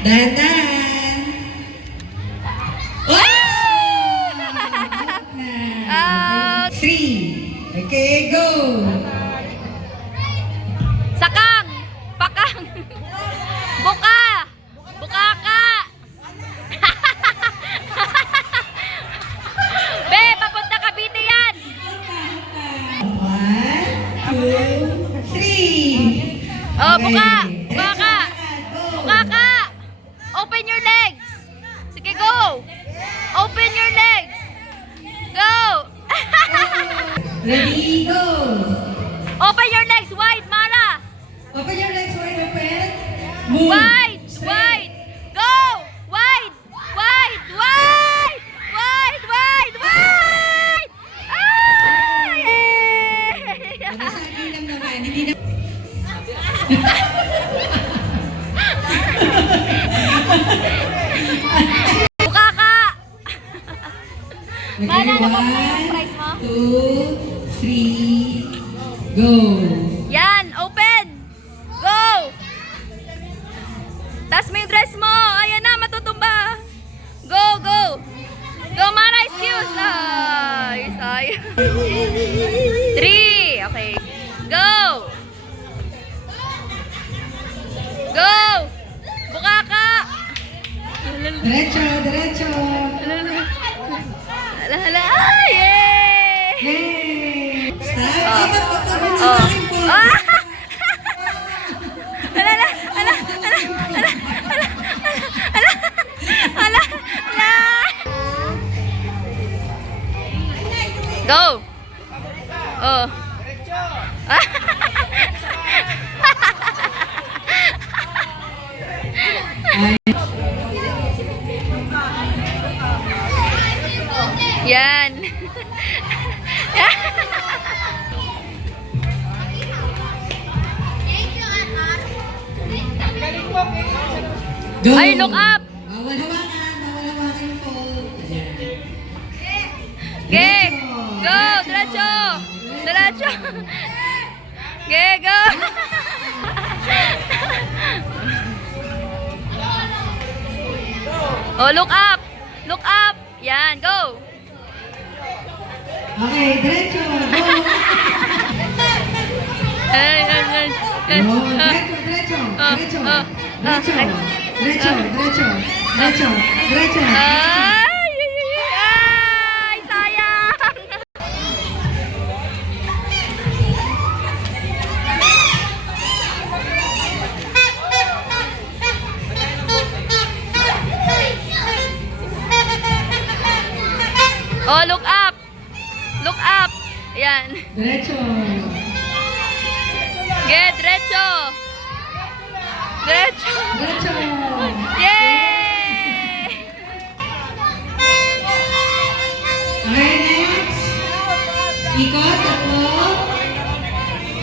Dahan-dahan. Three. Okay, go. Sakang! Pakang! Buka! Bukaka! Be, papunta Cavite yan! 1, 2, 3. Oh, buka! Bukaka! Bukaka! Open your legs! Sige, go! Open your legs! Go! Ready, go. Open your legs wide, Mara! Open your legs wide open. Move. Wide! Wide! Go! Wide! Wide! Wide! Wide! Wide! Wide! Ay! Sabi lang naman, hindi na... Buka ka! Okay, Mana, nakuha mo yung prize mo? 2, 3, go. Yan! Open! Go! Tas mo yung dress mo! Ayan na, matutumba! Go! Go! Go, Mara! Excuse! Ay, sayang. 3! Okay. Go! Go! Buka ka! Diretso, diretso. Hala, hala! Ay! Yay! Hey! Stop. Oh. Ito po, sabi ng Oh. aking po. Ah! Hala, hala, hala, hala, hala, hala, hala, hala, hala. Go! Oh. Yan. Go. Ay, look up! Bawal hawakan, bawal hawakan yung phone. Ayan. Ge! Go! Diretso! Diretso! Ge, go! Oh, look up! Look up! Yan, go! Okay, diretso. Go. Ay, ay, ay. Go. Diretso, diretso. Diretso. Diretso, diretso. Diretso, diretso. Ay, ay, sayang! Oh, look up! Look up! Ayan. Diretso. Get, diretso! Diretso! Diretso. Yay! Okay, next. Ikot, tatlo.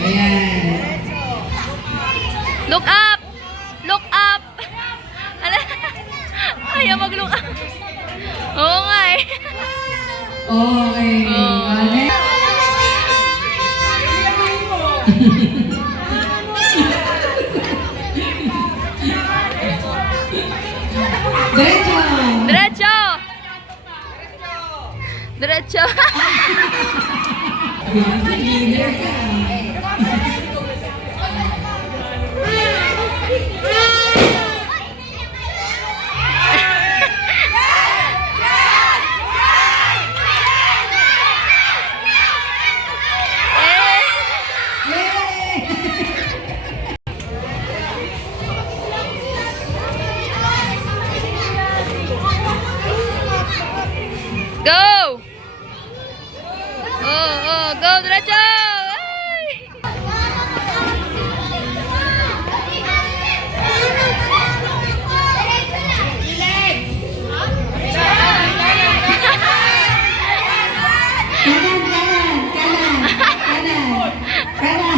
Ayan. Look up! Look up! Ala, ayaw mag-look up. Oo nga eh. Okay. Oh. Next. Diretso. Diretso! Diretso! Leader ka. Go! Oh, go diretso! Ay! Kanan, kanan, kanan, kanan, kanan.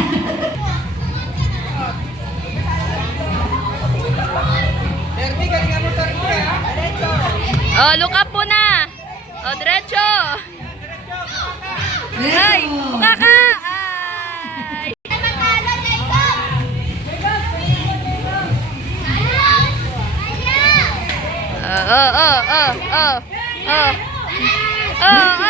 Oh, look up muna! Oh, diretso! Ay! Buka ka! Ay! Oh, oh, oh, oh, oh. Oh,